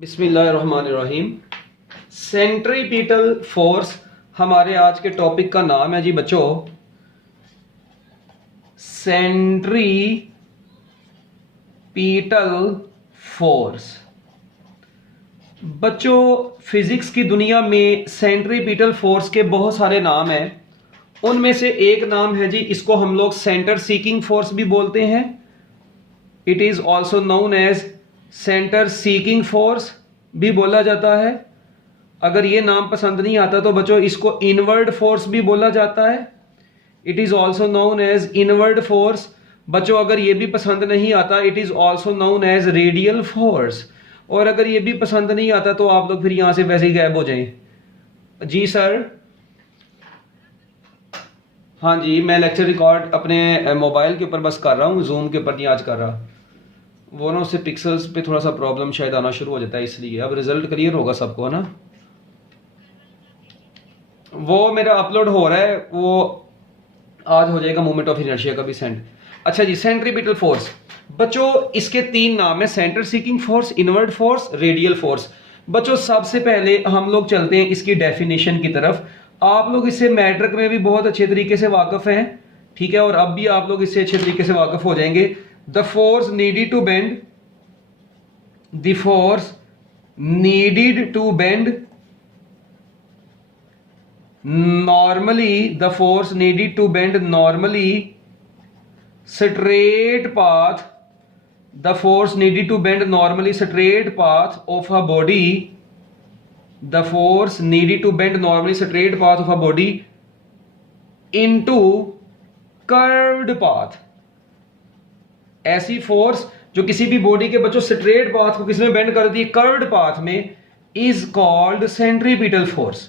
बिस्मिल्लाहिर्रहमानिर्रहीम। Centripetal force हमारे आज के टॉपिक का नाम है जी बच्चों। Centripetal force. बच्चों, फिजिक्स की दुनिया में सेंट्रीपिटल फोर्स के बहुत सारे नाम हैं। उनमें से एक नाम है जी, इसको हम लोग सेंटर सीकिंग फोर्स भी बोलते हैं। It is also known as centre seeking force भी बोला जाता है। अगर ये नाम पसंद नहीं आता तो बच्चों इसको इनवर्ड फोर्स भी बोला जाता है। It is also known as inward force. बच्चों अगर ये भी पसंद नहीं आता, it is also known as radial force. और अगर ये भी पसंद नहीं आता तो आप लोग फिर यहां से वैसे ही गायब हो जाएं। जी सर। हाँ जी, मैं लेक्चर रिकॉर्ड अपने मोबाइल के ऊपर बस कर रहा हूँ, जूम के ऊपर नहीं आज कर रहा। वो ना उससे पिक्सल्स पे थोड़ा सा प्रॉब्लम शायद आना शुरू हो जाता है, इसलिए। अब रिजल्ट क्लियर होगा सबको, है ना। वो मेरा अपलोड हो रहा है, वो आज हो जाएगा। मूवमेंट ऑफ इनर्शिया का भी सेंड। अच्छा जी, सेंट्रीपिटल फोर्स। बच्चों इसके तीन नाम है: centre seeking force, inward force, radial force. बच्चों सबसे पहले हम लोग चलते हैं इसकी डेफिनेशन की तरफ। आप लोग इससे मैट्रिक में भी बहुत अच्छे तरीके से वाकिफ हैं, ठीक है, और अब भी आप लोग इससे अच्छे तरीके से वाकिफ हो जाएंगे। The force needed to bend, the force needed to bend normally, the force needed to bend normally straight path, the force needed to bend normally straight path of a body, the force needed to bend normally straight path of a body into curved path। ऐसी force जो किसी भी body के बच्चों straight path को किसी में bend कर दी कर्व्ड पाथ में, इज कॉल्ड सेंट्रीपिटल फोर्स।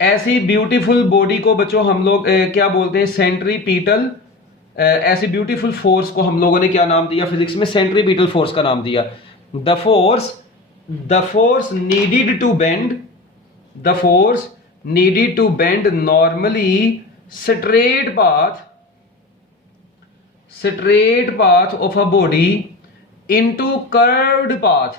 ऐसी ब्यूटीफुल बॉडी को बच्चों हम लोग क्या बोलते हैं? सेंट्रीपिटल। ऐसी ब्यूटीफुल फोर्स को हम लोगों ने क्या नाम दिया फिजिक्स में? सेंट्रीपिटल फोर्स का नाम दिया। The force needed to bend, the force needed to bend normally straight path of a body into curved path.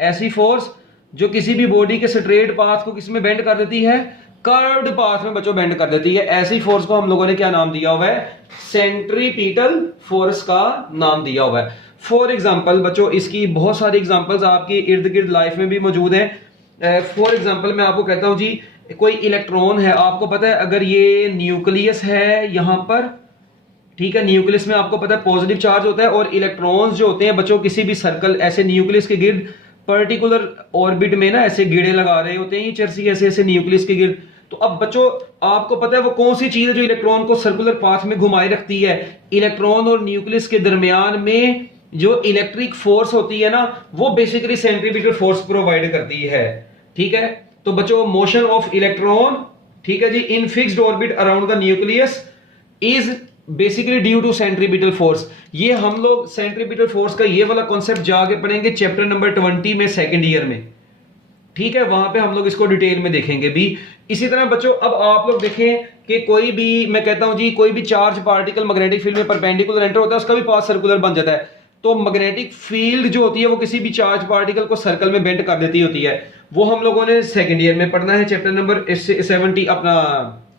ऐसी फोर्स जो किसी भी बॉडी के स्ट्रेट पाथ को किसमें बेंड कर देती है? कर्व्ड पाथ में बच्चों बेंड कर देती है। ऐसी फोर्स को हम लोगों ने क्या नाम दिया हुआ है? सेंट्रीपिटल फोर्स का नाम दिया हुआ है। फॉर एग्जांपल बच्चों, इसकी बहुत सारी एग्जांपल्स आपकी इर्द गिर्द लाइफ में भी मौजूद हैं। फॉर एग्जांपल मैं आपको कहता हूं जी, कोई इलेक्ट्रॉन है, आपको पता है अगर ये न्यूक्लियस है यहां पर, ठीक है, न्यूक्लियस में आपको पता है पॉजिटिव चार्ज होता है, और इलेक्ट्रॉन्स जो होते हैं बच्चों किसी भी सर्कल ऐसे न्यूक्लियस के गिर्द पर्टिकुलर ऑर्बिट में ना ऐसे गेड़े लगा रहे होते हैं, ये चर्सी ऐसे ऐसे न्यूक्लियस के गिर्द। तो अब बच्चों आपको पता है वो कौन सी चीज है जो इलेक्ट्रॉन को सर्कुलर पाथ में घुमाए रखती है? इलेक्ट्रॉन और न्यूक्लियस के दरमियान में जो इलेक्ट्रिक फोर्स होती है ना, वो बेसिकली सेंट्रीपिटल फोर्स प्रोवाइड करती है, ठीक है। तो बच्चों मोशन ऑफ इलेक्ट्रॉन, ठीक है जी, in fixed orbit around the nucleus is basically due to centripetal force. ये हम लोग सेंट्रीपिटल फोर्स का ये वाला कॉन्सेप्ट जाके पढ़ेंगे चैप्टर नंबर 20 में, सेकंड ईयर में, ठीक है। वहां पे हम लोग इसको डिटेल में देखेंगे भी। इसी तरह बच्चों अब आप लोग देखें कि कोई भी, मैं कहता हूं जी, कोई भी चार्ज पार्टिकल मैग्नेटिक फील्ड में परपेंडिकुलर एंटर होता है, उसका भी पाथ सर्कुलर बन जाता है। तो मैग्नेटिक फील्ड जो होती है वो किसी भी चार्ज पार्टिकल को सर्कल में बेंड कर देती होती है। वो हम लोगों ने सेकेंड ईयर में पढ़ना है, चैप्टर नंबर 70 अपना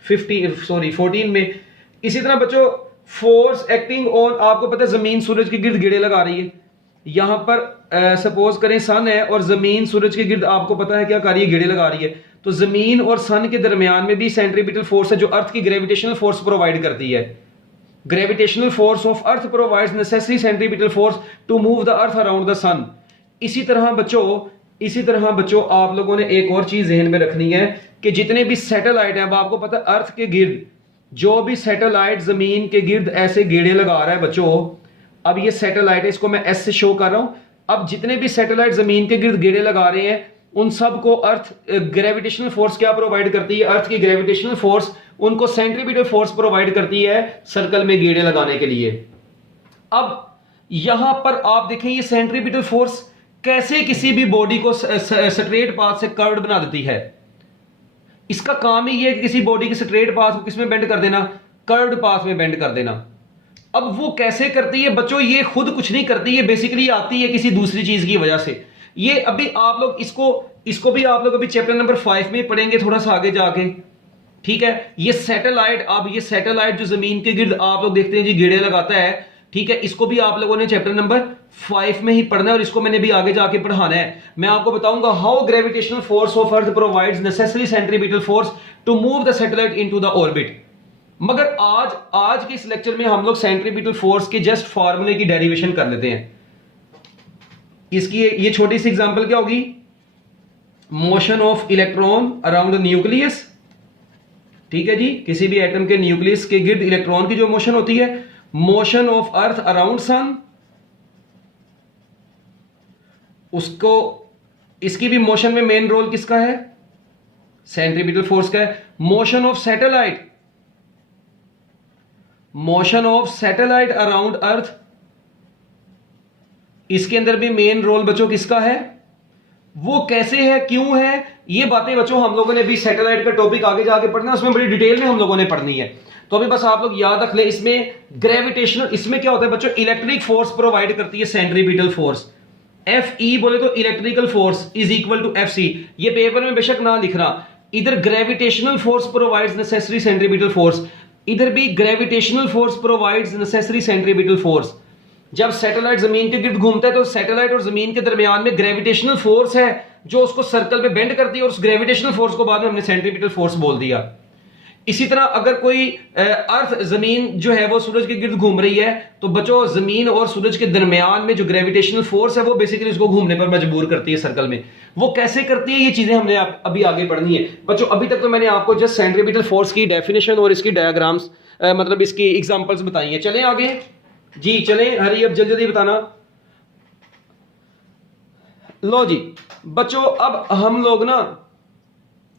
14 में। इसी तरह बच्चों फोर्स एक्टिंग ऑन, आपको पता है जमीन सूरज के गिर्द गेड़े लगा रही है। यहां पर सपोज करें सन है और जमीन सूरज के गिर्द आपको पता है क्या कर रही है? गेड़े लगा रही है। तो जमीन और सन के दरमियान में भी सेंट्रीपिटल फोर्स है जो अर्थ की ग्रेविटेशनल फोर्स प्रोवाइड करती है। Gravitational force of earth provides necessary centripetal force to move the earth around the sun. इसी तरह बच्चों आप लोगों ने एक और चीज ज़हन में रखनी है कि जितने भी सैटेलाइट हैं, अब आपको पता है अर्थ के गिर्द जो भी सैटेलाइट जमीन के गिर्द ऐसे गेड़े लगा रहा है बच्चों, अब ये सैटेलाइट है, इसको मैं एस से शो कर रहा हूं। अब जितने भी सैटेलाइट जमीन के गिर्द गेड़े लगा रहे हैं उन सब को अर्थ ग्रेविटेशनल फोर्स क्या प्रोवाइड करती है? अर्थ की ग्रेविटेशनल फोर्स उनको सेंट्रीपिटल फोर्स प्रोवाइड करती है सर्कल में गेड़े लगाने के लिए। अब यहां पर आप देखें ये सेंट्रीपिटल फोर्स कैसे किसी भी बॉडी को स्ट्रेट पाथ से कर्व्ड बना देती है। इसका काम ही ये है कि किसी बॉडी के स्ट्रेट पाथ को किसमें बेंड कर देना? कर्व्ड पाथ में बेंड कर देना। अब वो कैसे करती है बच्चों? ये खुद कुछ नहीं करती है, बेसिकली आती है किसी दूसरी चीज की वजह से। ये अभी आप लोग इसको भी आप लोग अभी चैप्टर नंबर 5 में पढ़ेंगे थोड़ा सा आगे जाके, ठीक है। ये सैटेलाइट, अब ये सैटेलाइट जो जमीन के गिर्द आप लोग देखते हैं जी गेड़े लगाता है, ठीक है, इसको भी आप लोगों ने चैप्टर नंबर 5 में ही पढ़ना है और इसको मैंने भी आगे जाके पढ़ाना है। मैं आपको बताऊंगा how gravitational force of earth provides necessary centripetal force to move the satellite into the orbit. मगर आज के इस लेक्चर में हम लोग सेंट्रीपिटल फोर्स के जस्ट फार्मूले की डेरिवेशन कर लेते हैं। इसकी ये छोटी सी एग्जांपल क्या होगी, motion of electron around nucleus, ठीक है जी, किसी भी एटम के न्यूक्लियस के गिर्द इलेक्ट्रॉन की जो मोशन होती है, motion of earth around sun, उसको इसकी भी मोशन में मेन रोल किसका है, सेंट्रीपिटल फोर्स का है। Motion of satellite, motion of satellite around earth, इसके अंदर भी मेन रोल बच्चों किसका है, वो कैसे है, क्यों है, ये बातें बच्चों हम लोगों ने भी सैटेलाइट का टॉपिक आगे जाके पढ़ना है, उसमें बड़ी डिटेल में हम लोगों ने पढ़नी है। तो अभी बस आप लोग याद रख ले, इसमें ग्रेविटेशनल, इसमें क्या होता है बच्चों, इलेक्ट्रिक फोर्स प्रोवाइड करती है सेंट्रीपिटल फोर्स। एफ ई बोले तो electrical force is equal to F C, ये पेपर में बेशक ना लिखना, इधर gravitational force provides necessary centripetal force, इधर भी gravitational force provides necessary centripetal force. जब सैटेलाइट जमीन के गिर्द घूमता है तो सैटेलाइट और जमीन के दरमियान में ग्रेविटेशनल फोर्स है जो उसको सर्कल पे बेंड करती है, और उस ग्रेविटेशनल फोर्स को बाद में हमने सेंट्रीपिटल फोर्स बोल दिया। इसी तरह अगर कोई अर्थ जमीन जो है वो सूरज के गिर्द घूम रही है, तो बच्चों जमीन और सूरज के दरमियान में जो ग्रेविटेशनल फोर्स है वो बेसिकली उसको घूमने पर मजबूर करती है सर्कल में। वो कैसे करती है, ये चीजें हमने अभी आगे पढ़नी है बच्चों। अभी तक तो मैंने आपको जस्ट सेंट्रीपिटल फोर्स की डेफिनेशन और इसकी डायग्राम्स मतलब इसकी एग्जांपल्स बताई हैं। चलें आगे जी, चलें, हरी अब जल्दी जल्दी बताना। लो जी बच्चों, अब हम लोग ना,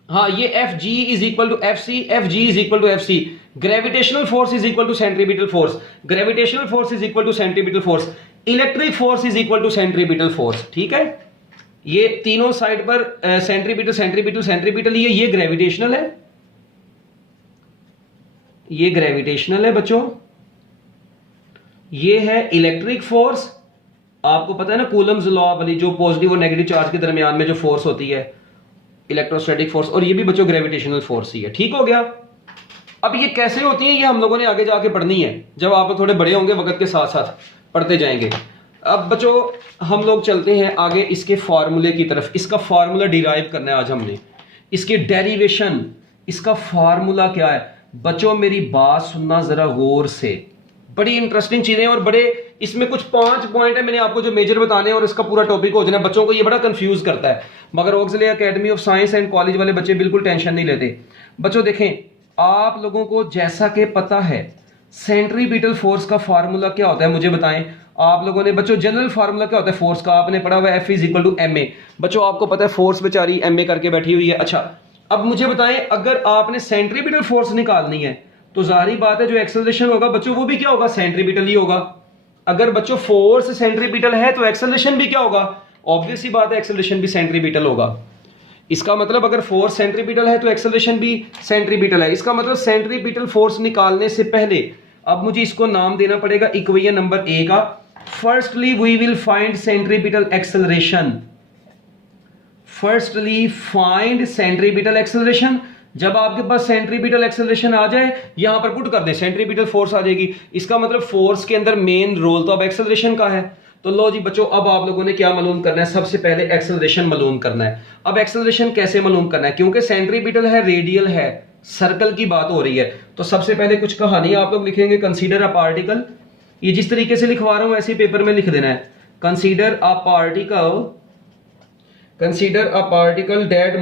हाँ, ये F G is equal to F C, F G is equal to F C, gravitational force is equal to centripetal force, gravitational force is equal to centripetal force, electric force is equal to centripetal force, ठीक है। ये तीनों side पर centripetal centripetal centripetal, ये gravitational है, ये gravitational है बच्चों, ये है इलेक्ट्रिक फोर्स। आपको पता है ना कूलम्स लॉ वाली, जो पॉजिटिव और नेगेटिव चार्ज के दरमियान में जो फोर्स होती है, इलेक्ट्रोस्टैटिक फोर्स, और ये भी बच्चों ग्रेविटेशनल फोर्स ही है, ठीक हो गया। अब ये कैसे होती है ये हम लोगों ने आगे जाके पढ़नी है, जब आप थोड़े बड़े होंगे वक्त के साथ साथ पढ़ते जाएंगे। अब बच्चों हम लोग चलते हैं आगे इसके फार्मूले की तरफ। इसका फार्मूला डिराइव करना है आज हमने, इसकी डेरिवेशन, इसका फार्मूला क्या है बच्चों, मेरी बात सुनना जरा गौर से, बड़ी इंटरेस्टिंग चीजें, और बड़े इसमें कुछ 5 पॉइंट है मैंने आपको जो मेजर बताने हैं, और इसका पूरा टॉपिक हो जाना। बच्चों को ये बड़ा कंफ्यूज करता है, मगर auxiliary academy of science and college वाले बच्चे बिल्कुल टेंशन नहीं लेते। बच्चों देखें, आप लोगों को जैसा कि पता है सेंट्रीपिटल फोर्स का फार्मूला क्या होता है, मुझे बताएं आप लोगों ने। बच्चों जनरल फार्मूला क्या होता है फोर्स का, आपने पढ़ा हुआ है, F is equal to M A. बच्चों आपको पता है फोर्स बेचारी एम ए करके बैठी हुई है। अच्छा, अब मुझे बताएं, अगर आपने सेंट्रीपिटल फोर्स निकालनी है तो जाहिर बात है जो एक्सेलरेशन होगा बच्चों वो भी क्या होगा, सेंट्रीपिटल ही होगा। अगर बच्चों फोर्स सेंट्रीपिटल है तो एक्सेलरेशन भी क्या होगा, ऑब्वियस ही बात है एक्सेलरेशन भी सेंट्रीपिटल होगा। इसका मतलब अगर फोर्स सेंट्रीपिटल है तो एक्सेलरेशन भी सेंट्रीपिटल है। इसका मतलब सेंट्रीपिटल फोर्स निकालने से पहले अब मुझे इसको नाम देना पड़ेगा इक्वेशन नंबर ए का। Firstly we will find centripetal acceleration, firstly find centripetal acceleration. जब आपके पास सेंट्रीपिटल एक्सेलरेशन आ जाए, यहां पर पुट कर दे, सेंट्रीपिटल फोर्स आ जाएगी। इसका मतलब फोर्स के अंदर मेन रोल तो अब एक्सेलरेशन का है। तो लो जी बच्चों, अब आप लोगों ने क्या मालूम करना है, सबसे पहले एक्सेलरेशन मालूम करना है। अब एक्सेलरेशन कैसे मालूम करना है, क्योंकि सेंट्रीपिटल है, रेडियल है, सर्कल की बात हो रही है, तो सबसे पहले कुछ कहानी आप लोग लिखेंगे, कंसीडर अ पार्टिकल। ये जिस तरीके से लिखवा रहा हूं ऐसे पेपर में लिख देना है, consider a particle, consider a particle that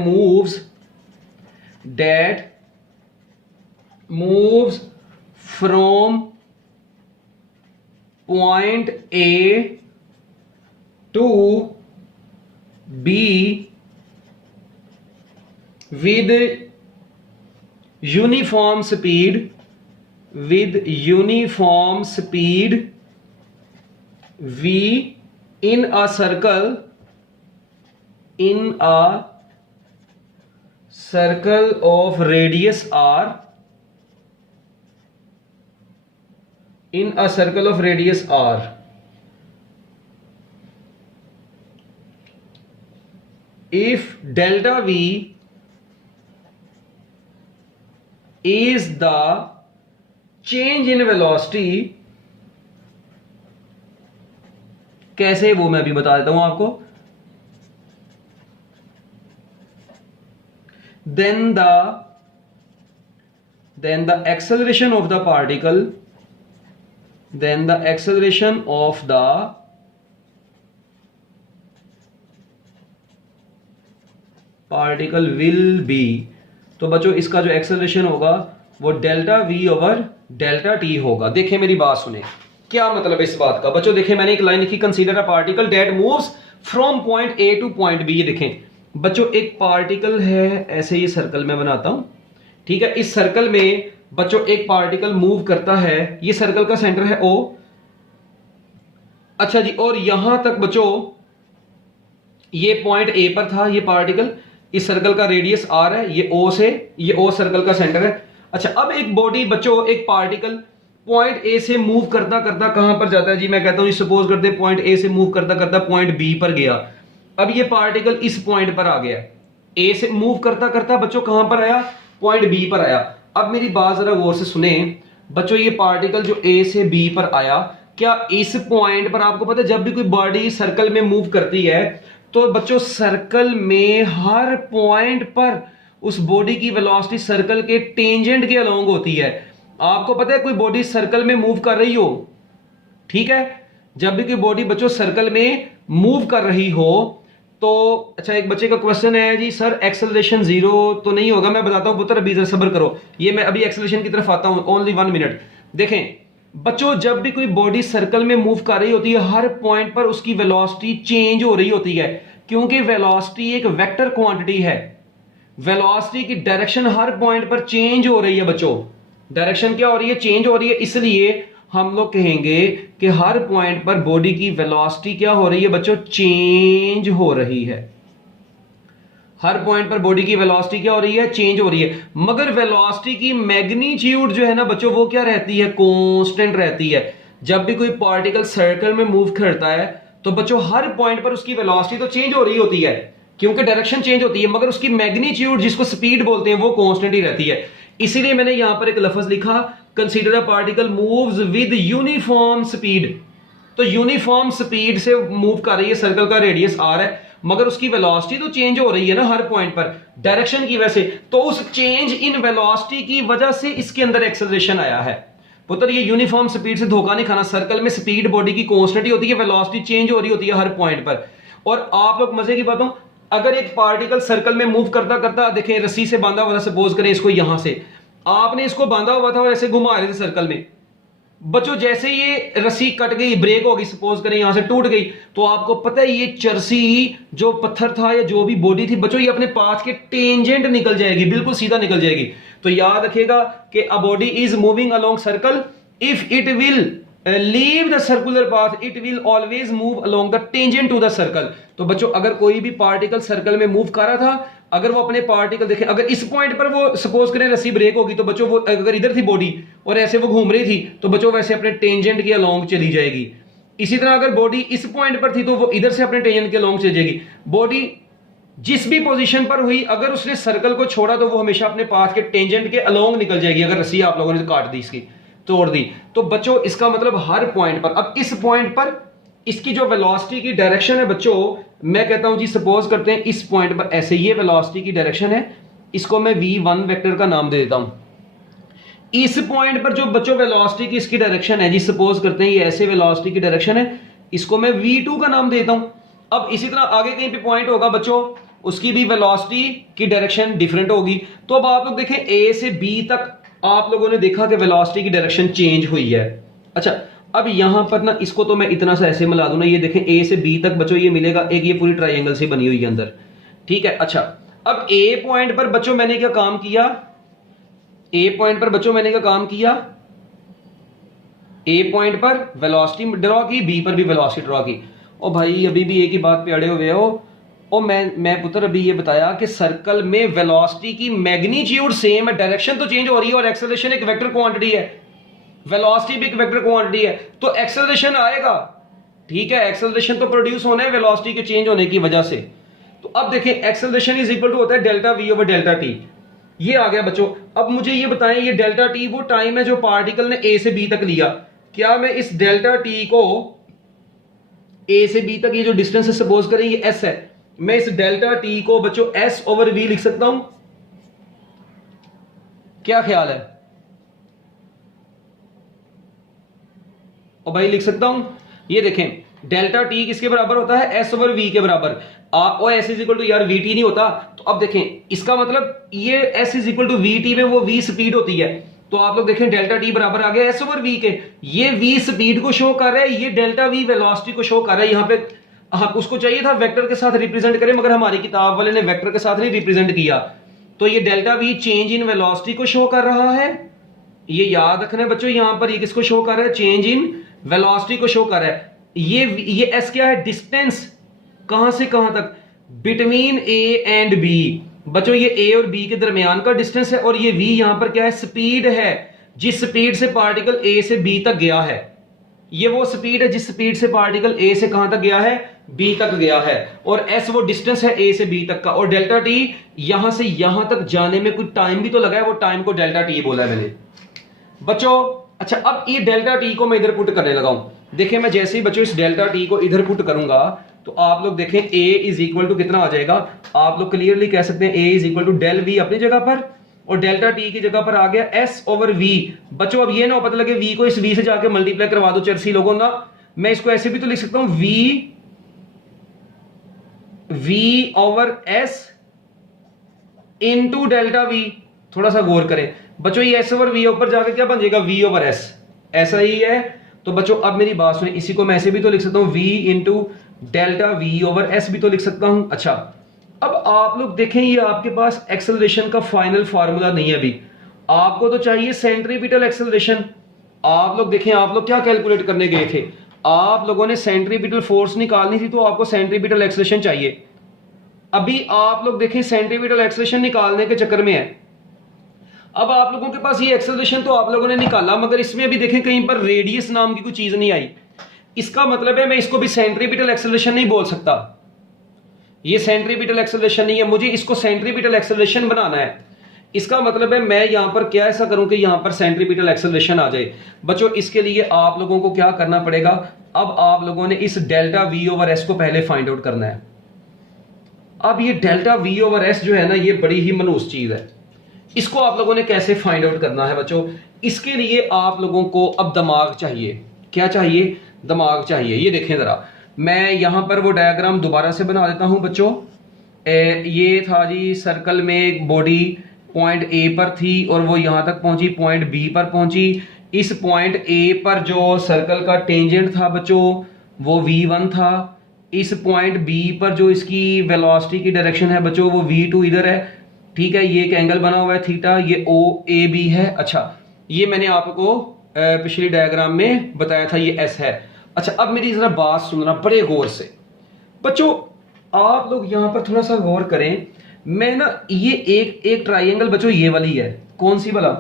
moves from point A to B with uniform speed, V in a circle of radius r, in a circle of radius r, if delta v is the change in velocity, कैसे वो मैं अभी बता देता हूं आपको, then the acceleration of the particle, then the acceleration of the particle will be, तो बच्चों इसका जो एक्सेलरेशन होगा वो delta V over delta T होगा। देखें मेरी बात सुने, क्या मतलब है इस बात का। बच्चों देखें मैंने एक लाइन लिखी, consider a particle that moves from point A to point B. ये देखें बच्चों एक पार्टिकल है, ऐसे ये सर्कल में बनाता हूं, ठीक है। इस सर्कल में बच्चों एक पार्टिकल मूव करता है, ये सर्कल का सेंटर है ओ, अच्छा जी, और यहां तक बच्चों ये पॉइंट ए पर था ये पार्टिकल, इस सर्कल का रेडियस आर है, ये ओ से, ये ओ सर्कल का सेंटर है। अच्छा अब एक बॉडी बच्चों, एक पार्टिकल पॉइंट ए से मूव करता करता कहां पर जाता है जी, मैं कहता हूं सपोज करते पॉइंट ए से मूव करता करता पॉइंट बी पर गया। अब ये पार्टिकल इस पॉइंट पर आ गया, ए से मूव करता करता बच्चों कहां पर आया, पॉइंट बी पर आया। अब मेरी बात जरा गौर से सुने बच्चों, ये पार्टिकल जो ए से बी पर आया, क्या इस पॉइंट पर आपको पता है जब भी कोई बॉडी सर्कल में मूव करती है तो बच्चों सर्कल में हर पॉइंट पर उस बॉडी की वेलोसिटी सर्कल के टेंजेंट के अलोंग होती है। आपको पता है कोई बॉडी सर्कल में मूव कर रही हो, ठीक है, जब भी कोई बॉडी बच्चों सर्कल में मूव कर रही हो तो, अच्छा एक बच्चे का क्वेश्चन है जी सर एक्सेलरेशन जीरो तो नहीं होगा, मैं बताता हूं पुत्र अभी सब्र करो, ये मैं अभी एक्सेलरेशन की तरफ आता हूं, ओनली 1 मिनट। देखें बच्चों जब भी कोई बॉडी सर्कल में मूव कर रही होती है हर पॉइंट पर उसकी वेलोसिटी चेंज हो रही होती है, क्योंकि वेलोसिटी एक वेक्टर क्वांटिटी है, वेलोसिटी की डायरेक्शन हर पॉइंट पर चेंज हो रही है बच्चों, डायरेक्शन क्या हो रही है, चेंज हो रही है, इसलिए हम लोग कहेंगे कि हर पॉइंट पर बॉडी की वेलोसिटी क्या हो रही है बच्चों, चेंज हो रही है। हर पॉइंट पर बॉडी की वेलोसिटी क्या हो रही है, चेंज हो रही है, मगर वेलोसिटी की मैग्नीट्यूड जो है ना बच्चों वो क्या रहती है, कांस्टेंट रहती है। जब भी कोई पार्टिकल सर्कल में मूव करता है तो बच्चों हर पॉइंट पर उसकी वेलोसिटी तो चेंज हो रही होती है क्योंकि डायरेक्शन चेंज होती है, मगर उसकी मैग्नीट्यूड जिसको स्पीड बोलते हैं वो कांस्टेंट ही रहती है। इसीलिए मैंने यहां पर एक लफ्ज लिखा, consider a particle moves with uniform speed. तो यूनिफॉर्म स्पीड से मूव कर रही है, सर्कल का रेडियस आर है, मगर उसकी वेलोसिटी तो चेंज हो रही है ना हर पॉइंट पर डायरेक्शन की वजह से, तो उस चेंज इन वेलोसिटी की वजह से इसके अंदर एक्सेलरेशन आया है। पुत्र ये यूनिफॉर्म स्पीड से धोखा नहीं खाना, सर्कल में स्पीड बॉडी की कांस्टेंट ही होती है, वेलोसिटी चेंज हो रही होती है हर पॉइंट पर। और आप लोग मजे की बातों, अगर एक पार्टिकल सर्कल में मूव करता करता देखें रस्सी से बांधा हुआ था, सपोज करें इसको यहां से आपने इसको बांधा हुआ था और ऐसे घुमा रहे थे सर्कल में, बच्चों जैसे ये रस्सी कट गई, ब्रेक होगी, सपोज करें यहां से टूट गई, तो आपको पता है ये चरसी जो पत्थर था या जो भी बॉडी थी बच्चों ये अपने पाथ के टेंजेंट निकल जाएगी, बिल्कुल सीधा निकल जाएगी। तो याद रखिएगा कि a body is moving along circle, if it will leave the circular path it will always move along the tangent to the circle. तो बच्चों अगर कोई भी पार्टिकल सर्कल में मूव कर रहा था, अगर वो अपने पार्टिकल देखें, अगर इस पॉइंट पर वो सपोज करें रस्सी ब्रेक होगी तो बच्चों वो अगर इधर थी बॉडी और ऐसे वो घूम रही थी तो बच्चों वैसे अपने टेंजेंट के अलोंग चली जाएगी। इसी तरह अगर बॉडी इस पॉइंट पर थी तो वो इधर से अपने टेंजेंट के अलोंग चली जाएगी। बॉडी जिस भी पोजीशन पर हुई अगर उसने सर्कल को छोड़ा तो वो हमेशा अपने पाथ के टेंजेंट के अलोंग निकल जाएगी, अगर रस्सी आप लोगों ने काट दी, इसकी तोड़ दी। तो बच्चों इसका मतलब हर पॉइंट पर, अब इस पॉइंट पर इसकी जो वेलोसिटी की डायरेक्शन है बच्चों, मैं कहता हूं जी सपोज करते हैं इस पॉइंट पर ऐसे ये वेलोसिटी की डायरेक्शन है, इसको मैं v1 वेक्टर का नाम दे देता हूं। इस पॉइंट पर जो बच्चों वेलोसिटी की इसकी डायरेक्शन है जी, सपोज करते हैं ये ऐसे वेलोसिटी की डायरेक्शन है, इसको मैं v2 का नाम देता हूं। अब इसी तरह आगे कहीं पे पॉइंट होगा बच्चों, उसकी भी वेलोसिटी की डायरेक्शन डिफरेंट होगी। तो अब आप लोग देखें a से b तक आप लोगों ने देखा कि वेलोसिटी की डायरेक्शन चेंज हुई है। अच्छा अब यहां पर ना इसको तो मैं इतना सा ऐसे मिला दूं ना, ये देखें a से b तक बच्चों ये मिलेगा एक, ये पूरी ट्रायंगल से बनी हुई है अंदर, ठीक है। अच्छा अब a पॉइंट पर बच्चों मैंने क्या काम किया, a पॉइंट पर बच्चों मैंने क्या काम किया, a पॉइंट पर वेलोसिटी ड्रॉ की, b पर भी वेलोसिटी ड्रॉ की। ओ भाई अभी भी एक ही बात पे अड़े हुए हो। और मैं पुत्र अभी ये बताया कि सर्कल में वेलोसिटी की मैग्नीट्यूड सेम है, डायरेक्शन तो चेंज हो रही है और एक्सेलरेशन एक वेक्टर क्वांटिटी है, वेलोसिटी भी एक वेक्टर क्वांटिटी है, तो एक्सेलरेशन आएगा, ठीक है, एक्सेलरेशन तो प्रोड्यूस होना है वेलोसिटी के चेंज होने की वजह से। तो अब देखें एक्सेलरेशन इज इक्वल टू होता है delta V over delta T. ये आ गया बच्चों। अब मुझे ये बताएं, ये डेल्टा टी वो टाइम है जो पार्टिकल ने ए से बी तक लिया। क्या मैं इस डेल्टा टी को ए से बी तक ये जो डिस्टेंस है सपोज करें ये एस है, मैं इस डेल्टा टी को बच्चों एस ओवर वी लिख सकता हूं? क्या ख्याल है? और भाई लिख सकता हूं। ये देखें डेल्टा टी किसके बराबर होता है? एस ओवर वी के बराबर। और एस इज इक्वल टू यार वी टी नहीं होता। तो अब देखें इसका मतलब ये S is equal to V T में वो वी स्पीड होती है। तो आप लोग देखें डेल्टा टी बराबर आ गया एस ओवर वी के। ये वी स्पीड को शो कर रहा है, ये डेल्टा वी वेलोसिटी को शो कर रहा है। यहां पे उसको चाहिए था वेक्टर के साथ रिप्रेजेंट करें, मगर हमारी किताब वाले ने वेक्टर के साथ नहीं रिप्रेजेंट किया। तो ये delta we change in velocity को शो कर रहा है। ये याद रखना है बच्चों, यहां पर ये किसको शो कर रहा है? चेंज इन वेलोसिटी को शो कर रहा है। ये एस क्या है? डिस्टेंस कहां से कहां तक? Between A and B. बच्चों ये ए और बी के दरमियान का डिस्टेंस है। और ये वी यहां पर क्या है? स्पीड है, जिस स्पीड से पार्टिकल ए से बी तक गया है। ये वो स्पीड है जिस स्पीड से पार्टिकल ए से कहां तक गया है? बी तक गया है। और एस वो डिस्टेंस है ए से बी तक का। और डेल्टा टी यहां से यहां तक जाने में कुछ टाइम भी तो लगा है, वो टाइम को डेल्टा टी बोला है मैंने बच्चों। अच्छा अब ये डेल्टा टी को मैं इधर पुट करने लगा हूं। देखें मैं जैसे ही बच्चों इस डेल्टा टी को इधर पुट करूंगा तो आप लोग देखें ए इज इक्वल टू कितना आ जाएगा? आप लोग क्लियरली कह सकते हैं A is equal to del V अपनी जगह पर, और डेल्टा टी की जगह पर आ गया एस ओवर वी। बच्चों अब ये ना पता लगे वी को इस वी से जाके मल्टीप्लाई करवा दो चर्सी लोगों ना। मैं इसको ऐसे भी तो लिख सकता हूं V over S into delta V. थोड़ा सा गौर करें बच्चों, ये एस ओवर वी ऊपर जाके क्या बन जाएगा? V over S. ऐसा ही है। तो बच्चों अब मेरी बात सुनिए, इसी को मैं ऐसे भी तो लिख सकता हूं V into delta V over S भी तो लिख सकता हूं। अच्छा अब आप लोग देखें, ये आपके पास एक्सेलरेशन का फाइनल फार्मूला नहीं है अभी, आपको तो चाहिए सेंट्रीपिटल एक्सेलरेशन। आप लोग देखें, आप लोग क्या कैलकुलेट करने गए थे? आप लोगों ने सेंट्रीपिटल फोर्स निकालनी थी, तो आपको सेंट्रीपिटल एक्सेलरेशन चाहिए। अभी आप लोग देखें सेंट्रीपिटल एक्सेलरेशन निकालने के चक्कर में है। अब आप लोगों के पास ये एक्सेलरेशन तो आप लोगों ने निकाला, मगर इसमें अभी देखें कहीं पर रेडियस नाम की कोई चीज नहीं आई। इसका मतलब है मैं इसको भी सेंट्रीपिटल एक्सेलरेशन नहीं बोल सकता। ये सेंट्रीपिटल एक्सेलरेशन नहीं है, मुझे इसको सेंट्रीपिटल एक्सेलरेशन बनाना है। इसका मतलब है मैं यहां पर क्या ऐसा करूं कि यहां पर सेंट्रीपिटल एक्सेलरेशन आ जाए। बच्चों इसके लिए आप लोगों को क्या करना पड़ेगा? अब आप लोगों ने इस डेल्टा वी ओवर एस को पहले फाइंड आउट करना है। अब ये डेल्टा वी ओवर एस जो है ना, ये बड़ी ही मनूस चीज है। इसको आप लोगों ने कैसे फाइंड आउट करना है बच्चों? इसके लिए आप लोगों को अब दिमाग चाहिए। क्या चाहिए? दिमाग चाहिए। ये देखें जरा, मैं यहां पर वो डायग्राम दोबारा से बना देता हूं बच्चों। ये था जी, सर्कल में एक बॉडी पॉइंट ए पर थी और वो यहां तक पहुंची, पॉइंट बी पर पहुंची। इस पॉइंट ए पर जो सर्कल का टेंजेंट था बच्चों वो v1 था। इस पॉइंट बी पर जो इसकी वेलोसिटी की डायरेक्शन है बच्चों वो v2 इधर है। ठीक है, ये एक एंगल बना हुआ है थीटा, ये ओ ए बी है। अच्छा ये मैंने आपको पिछली डायग्राम में बताया था, ये एस है। अच्छा अब मेरी जरा बात सुनना बड़े गौर से बच्चों, आप लोग यहां पर थोड़ा सा गौर करें। मैं ना ये एक ट्राइंगल बच्चों ये वाली है, कौन सी वाला?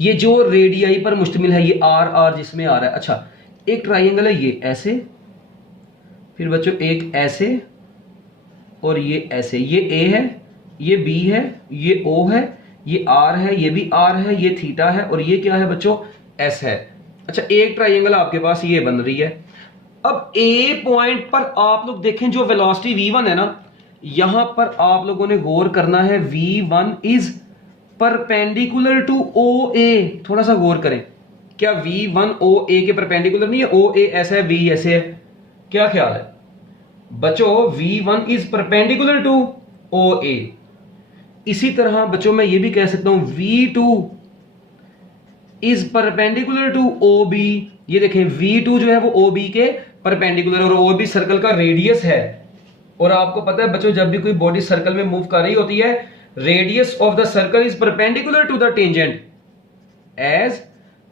ये जो रेडियाई पर मुश्तमिल है, ये आर आर जिसमें आ रहा है। अच्छा एक ट्राइंगल है ये ऐसे, फिर बच्चों एक ऐसे, और ये ऐसे। ये ए है, ये बी है, ये ओ है, ये आर है, ये भी आर है, ये थीटा है, और ये क्या है बच्चों? एस है। अच्छा एक ट्राइंगल आपके पास ये बन रही है। अब ए पॉइंट पर आप लोग देखें जो वेलोसिटी v1 है ना, यहां पर आप लोगों ने गौर करना है v1 is perpendicular to O A. थोड़ा सा गौर करें, क्या v1 ओ ए के परपेंडिकुलर नहीं है? ओ ए ऐसा है, v ऐसे है, क्या ख्याल है बच्चों? v1 is perpendicular to O A. इसी तरह बच्चों मैं ये भी कह सकता हूं v2 is perpendicular to O B. ये देखें v2 जो है वो ओ बी के परपेंडिकुलर, और ओ बी सर्कल का रेडियस है। और आपको पता है बच्चों जब भी कोई बॉडी सर्कल में मूव कर रही होती है, radius of the circle is perpendicular to the tangent as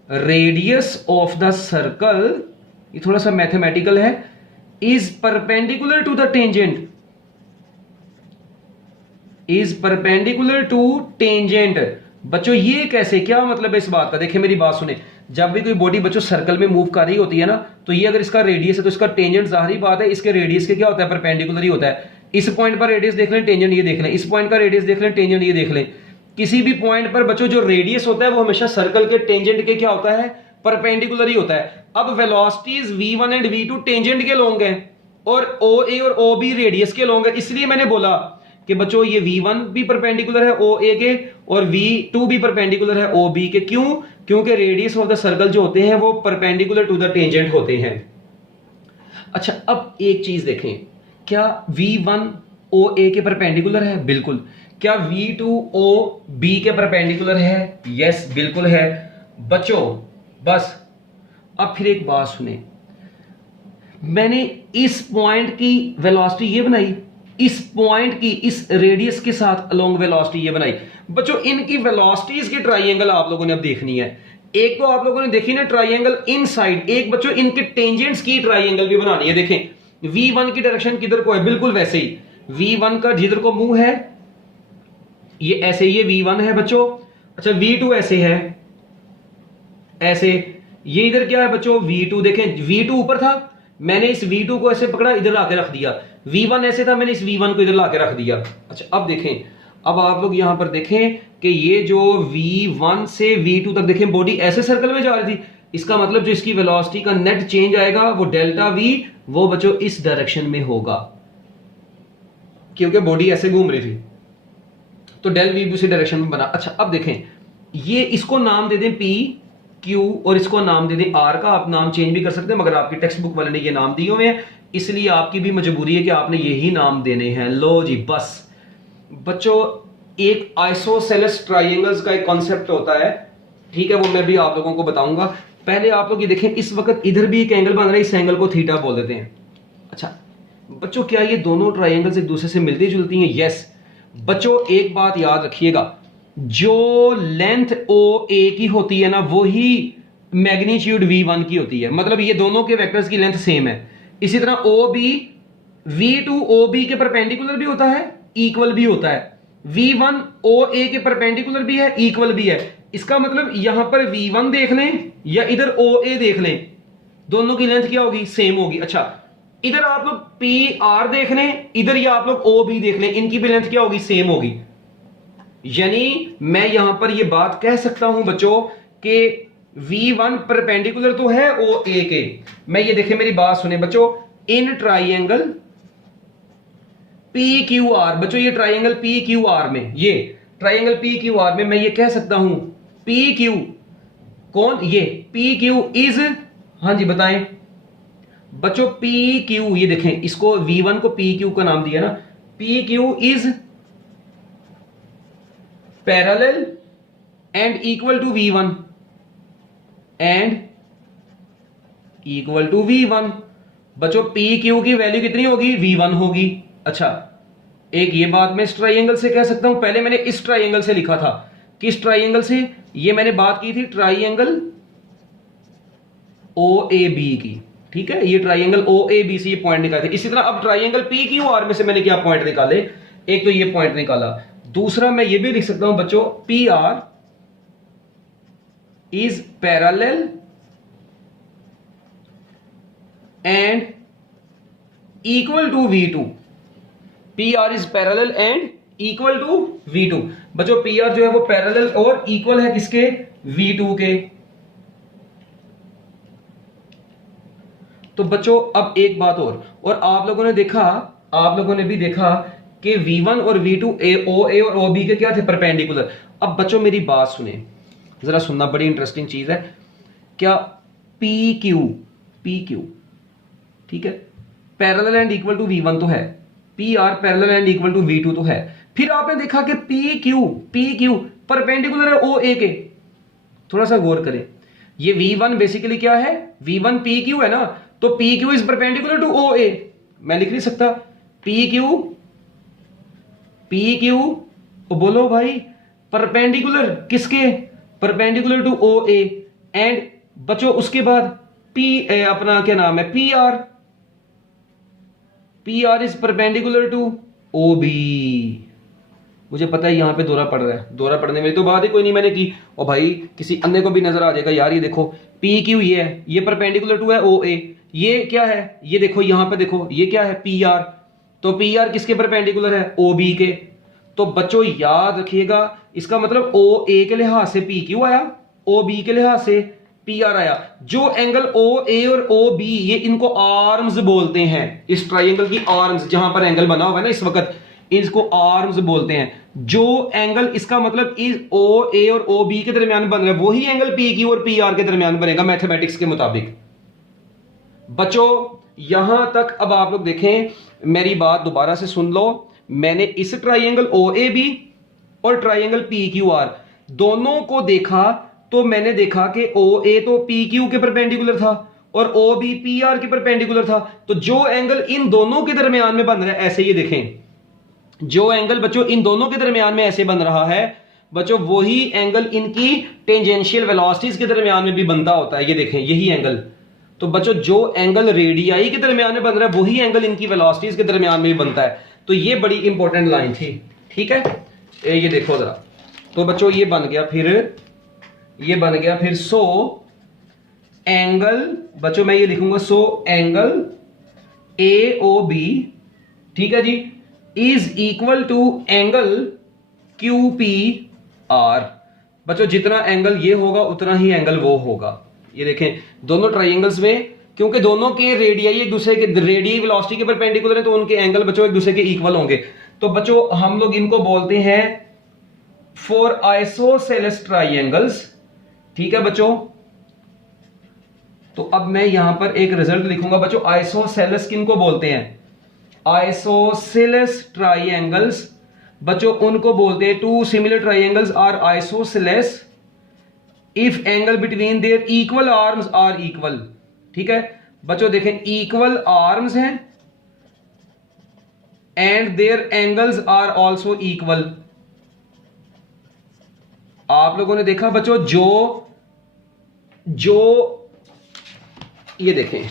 radius of the circle, ये थोड़ा सा मैथमेटिकल है, is perpendicular to the tangent, is perpendicular to tangent. बच्चों ये कैसे, क्या मतलब है इस बात का? देखिए मेरी बात सुने, जब भी कोई बॉडी बच्चों सर्कल में मूव कर रही होती है ना, तो ये अगर इसका रेडियस है तो इसका टेंजेंट, जाहिर बात है इसके रेडियस के क्या होता है? परपेंडिकुलर ही होता है। इस पॉइंट पर रेडियस देख लें, टेंजेंट ये देख लें, इस पॉइंट का रेडियस देख लें, टेंजेंट ये देख लें। किसी भी पॉइंट पर बच्चों जो रेडियस होता है वो हमेशा सर्कल के टेंजेंट के क्या होता है, परपेंडिकुलर ही होता है। अब velocities v1 and v2 tangent के लॉन्ग हैं और OA और OB रेडियस के लॉन्ग है, इसलिए मैंने बोला कि बच्चों ये v1 भी परपेंडिकुलर है OA के और v2 भी परपेंडिकुलर है OB के। क्यों? क्योंकि रेडियस ऑफ द सर्कल जो होते हैं वो परपेंडिकुलर टू द टेंजेंट होते हैं। अच्छा, अब एक चीज देखें, क्या v1 OA के परपेंडिकुलर है? बिल्कुल। क्या v2 OB के परपेंडिकुलर है? यस, बिल्कुल है बच्चों। बस अब फिर एक बात सुने, मैंने इस पॉइंट की वेलोसिटी ये बनाई, इस पॉइंट की इस रेडियस के साथ अलोंग वेलोसिटी ये बनाई। बच्चों इनकी वेलोसिटीज की ट्राइंगल आप लोगों ने अब देखनी है। एक तो आप लोगों ने देखी ना ट्राइंगल इनसाइड, एक बच्चों इनके टेंजेंट्स की ट्राइंगल भी बनानी है। देखें v1 की डायरेक्शन किधर को है, बिल्कुल वैसे ही v1 का जिधर को मुंह है ये ऐसे, ये v1 है बच्चों। अच्छा v2 ऐसे है, ऐसे, ये इधर क्या है बच्चों v2। देखें v2 ऊपर था, मैंने इस v2 को ऐसे पकड़ा, इधर लाके रख दिया। v1 ऐसे था, मैंने इस v1 को इधर लाके रख दिया। अच्छा अब देखें, अब आप लोग यहां पर देखें कि ये जो v1 से v2 तक देखें बॉडी ऐसे सर्कल में जा रही थी, इसका मतलब जो इसकी वेलोसिटी का नेट चेंज आएगा वो डेल्टा v, वो बच्चों इस डायरेक्शन में होगा क्योंकि बॉडी ऐसे घूम रही थी, तो डेल v भी उसी डायरेक्शन में बना। अच्छा अब देखें, ये इसको नाम दे दें p Q और इसको नाम दे दें R का। आप नाम चेंज भी कर सकते हैं मगर आपकी टेक्स्ट बुक वाले ने ये नाम दिए हुए हैं, इसलिए आपकी भी मजबूरी है कि आपने यही नाम देने हैं। लो जी बस बच्चों, एक आइसोसेलेस ट्राइंगल्स का एक कॉन्सेप्ट होता है, ठीक है, वो मैं भी आप लोगों को बताऊंगा। पहले आप लोग ये देखें, इस वक्त इधर भी एक एंगल बन रहा है, इस एंगल को थीटा बोल देते हैं। अच्छा बच्चों, क्या ये दोनों ट्राइंगल्स एक दूसरे से मिलती जुलती हैं? यस बच्चों, एक बात याद रखिएगा, जो लेंथ OA की होती है ना वही मैग्नीट्यूड v1 की होती है, मतलब ये दोनों के वेक्टर्स की लेंथ सेम है। इसी तरह OB v2 OB के परपेंडिकुलर भी होता है, इक्वल भी होता है। v1 OA के परपेंडिकुलर भी है, इक्वल भी है। इसका मतलब यहां पर v1 देख लें या इधर OA देख लें, दोनों की लेंथ क्या होगी? सेम होगी। अच्छा इधर आप लोग PR देख लें, इधर या आप लोग OB देख लें, इनकी भी लेंथ क्या होगी? सेम होगी। यानी मैं यहां पर यह बात कह सकता हूं बच्चों कि v1 परपेंडिकुलर तो है OA के। मैं ये देखें, मेरी बात सुने बच्चों, इन ट्राइंगल PQR, बच्चों ये ट्राइंगल PQR में, ये ट्राइंगल PQR में मैं ये कह सकता हूं PQ, कौन? ये PQ इज, हाँ जी बताएं बच्चों, PQ, ये देखें, इसको v1 को PQ का नाम दिया ना, PQ is parallel and equal to v1 and equal to v1। बच्चों PQ की वैल्यू कितनी होगी? v1 होगी। अच्छा एक ये बात मैं इस ट्राइंगल से कह सकता हूं, पहले मैंने इस ट्राइंगल से लिखा था। किस ट्राइंगल से? ये मैंने बात की थी ट्राइंगल OAB की, ठीक है, ये ट्राइंगल OAB से ये पॉइंट निकाले थे। इसी तरह अब ट्राइंगल PQR में से मैंने क्या पॉइंट निकाले? एक तो ये पॉइंट निकाला, दूसरा मैं ये भी लिख सकता हूं बच्चों PR is parallel and equal to v2। PR is parallel and equal to v2। बच्चों PR जो है वो पैरेलल और इक्वल है किसके? v2 के। तो बच्चों अब एक बात और आप लोगों ने देखा, आप लोगों ने भी देखा कि v1 और v2 OA और OB के क्या थे? परपेंडिकुलर। अब बच्चों मेरी बात सुने, जरा सुनना, बड़ी इंटरेस्टिंग चीज है। क्या PQ ठीक है, parallel and equal to v1 तो है, PR parallel and equal to v2 तो है, फिर आपने देखा कि PQ परपेंडिकुलर है OA के। थोड़ा सा गौर करें, ये v1 बेसिकली क्या है? v1 PQ है ना, तो PQ is perpendicular to OA। मैं लिख नहीं सकता PQ बोलो भाई, परपेंडिकुलर किसके? Perpendicular to OA। एंड बच्चों उसके बाद अपना क्या नाम है? PR is perpendicular to OB। मुझे पता है यहां पे दौरा पड़ रहा है, दौरा पड़ने में तो बात ही कोई नहीं मैंने की, और भाई किसी अन्य को भी नजर आ जाएगा यार, ये देखो PQ ये है, ये परपेंडिकुलर टू है OA। ये क्या है? ये देखो यहां पे देखो, ये क्या है? PR। तो पी आर किसके परपेंडिकुलर है? ओ बी के। तो बच्चों याद रखिएगा, इसका मतलब ओ ए के लिहाज से पी क्यू आया, ओ बी के लिहाज से पी आर आया। जो एंगल ओ ए और ओ बी, ये इनको आर्म्स बोलते हैं, इस ट्राइंगल की आर्म्स, जहां पर एंगल बना हुआ है ना इस वक्त, इसको आर्म्स बोलते हैं। जो एंगल इसका मतलब इस ओ ए और ओ बी के दरमियान बन रहा है, वही एंगल पी क्यू और पी आर के दरमियान बनेगा मैथमेटिक्स के मुताबिक। बच्चों यहां तक अब आप लोग देखें, मेरी बात दोबारा से सुन लो। मैंने इस ट्राइंगल ओ ए बी और ट्राइंगल पी क्यू आर दोनों को देखा, तो मैंने देखा कि ओ ए तो पी क्यू के परपेंडिकुलर था और ओ बी पी आर के परपेंडिकुलर था। तो जो एंगल इन दोनों के दरमियान में बन रहा है, ऐसे ये देखें, जो एंगल बच्चों इन दोनों के दरमियान में ऐसे बन रहा है बच्चों, वही एंगल इनकी टेंजेंशियल वेलोसिटीज के दरमियान में भी बनता होता है। ये देखें, यही एंगल। तो बच्चों जो एंगल रेडियाई के दरमियान में बन रहा है, वही एंगल इनकी वेलोसिटीज के दरमियान में भी बनता है। तो ये बड़ी इंपॉर्टेंट लाइन थी, ठीक है। ये देखो जरा, तो बच्चों ये बन गया फिर सो एंगल, बच्चों मैं ये लिखूंगा, so angle A O B, ठीक है जी, is equal to angle Q P R. बच्चों जितना एंगल ये होगा उतना ही एंगल वो होगा। ये देखें दोनों ट्राइंगल्स में, क्योंकि दोनों के रेडियाई एक दूसरे के रेडियई वेलोसिटी के परपेंडिकुलर है, तो उनके एंगल बच्चों एक दूसरे के इक्वल होंगे। तो बच्चों हम लोग इनको बोलते हैं फॉर आइसोसेलेस ट्राइंगल्स, ठीक है बच्चों। तो अब मैं यहां पर एक रिजल्ट लिखूंगा बच्चों, आइसोसेलेस किनको बोलते हैं? आइसोसेलेस ट्राइंगल्स बच्चों उनको बोलते हैं, two similar triangles are isosceles if angle between their equal arms are equal, ठीक है बच्चों। देखें इक्वल आर्म्स हैं and their angles are also equal. आप लोगों ने देखा बच्चों, जो ये देखें,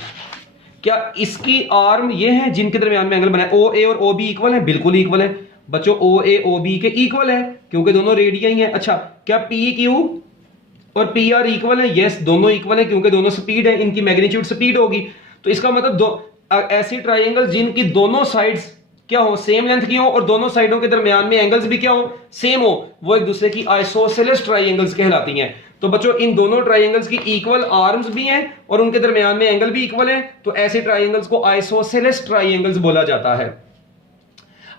क्या इसकी आर्म ये है जिनके दरमियान में एंगल बना है, ओ ए और ओ बी इक्वल है? बिल्कुल इक्वल है बच्चों, ओ ए ओ बी के इक्वल है क्योंकि दोनों रेडियई हैं। अच्छा, क्या पी क्यू और पी आर इक्वल है? यस, दोनों इक्वल है क्योंकि दोनों स्पीड है, इनकी मैग्नीट्यूड स्पीड होगी। तो इसका मतलब ऐसी ट्राइंगल जिनकी दोनों साइड्स क्या हो, सेम लेंथ की हो, और दोनों साइडों के दरमियान में एंगल्स भी क्या हो, सेम हो, वो एक दूसरे की आइसोसेलेस ट्राइंगल्स कहलाती हैं। तो बच्चों इन दोनों ट्राइंगल्स की इक्वल आर्म्स भी हैं और उनके दरमियान में एंगल भी इक्वल है, तो ऐसे ट्राइंगल्स को आइसोसेलेस ट्राइंगल्स बोला जाता है।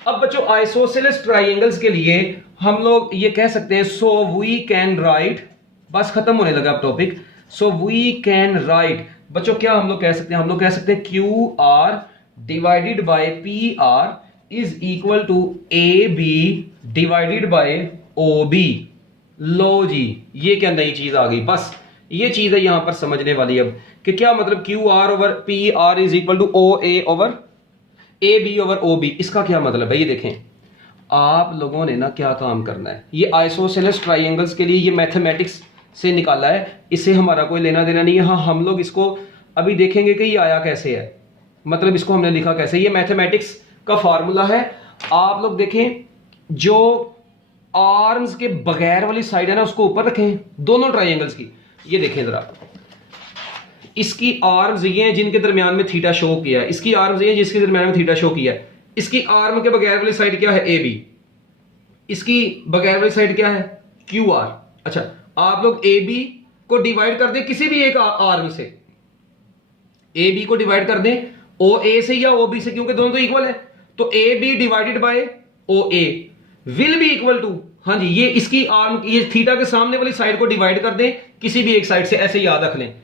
अब बच्चों आइसोसेलेस ट्राइंगल्स के लिए हम लोग ये कह सकते हैं, सो वी कैन राइट, बस खत्म होने लगा अब topic. So we can write बच्चों, क्या हम लोग कह सकते हैं? हम लोग कह सकते हैं Q R divided by P R is equal to A B divided by O B. लो जी, ये क्या नई चीज आ गई, बस ये चीज है यहां पर समझने वाली अब, कि क्या मतलब Q R over P R is equal to O A over A B over O B. इसका क्या मतलब है? ये देखें, आप लोगों ने ना क्या काम करना है, ये आइसोसेलेस ट्राइंगल्स के लिए ये मैथमेटिक्स से निकाला है, इससे हमारा कोई लेना देना नहीं है। हाँ, हम लोग इसको अभी देखेंगे कि ये आया कैसे है, मतलब इसको हमने लिखा कैसे। ये मैथमेटिक्स का फार्मूला है। आप लोग देखें, जो आर्म्स के बगैर वाली साइड है ना, उसको ऊपर रखें दोनों ट्राइंगल्स की। ये देखें जरा, इसकी आर्म्स ये हैं जिनके दरमियान में थीटा शो किया है, इसकी आर्म्स ये हैं जिसके दरमियान में थीटा शो किया है। इसकी आर्म के बगैर वाली साइड क्या है? A B. इसकी बगैर वाली साइड क्या है? Q R. अच्छा, आप लोग ए बी को डिवाइड कर दें किसी भी एक आर्म से, ए बी को डिवाइड कर दें ओ ए से या ओ बी से, क्योंकि दोनों तो इक्वल है। तो A B divided by O A will be equal to, हाँ जी, ये इसकी आर्म, ये थीटा के सामने वाली साइड को डिवाइड कर दें किसी भी एक साइड से, ऐसे याद रख लें।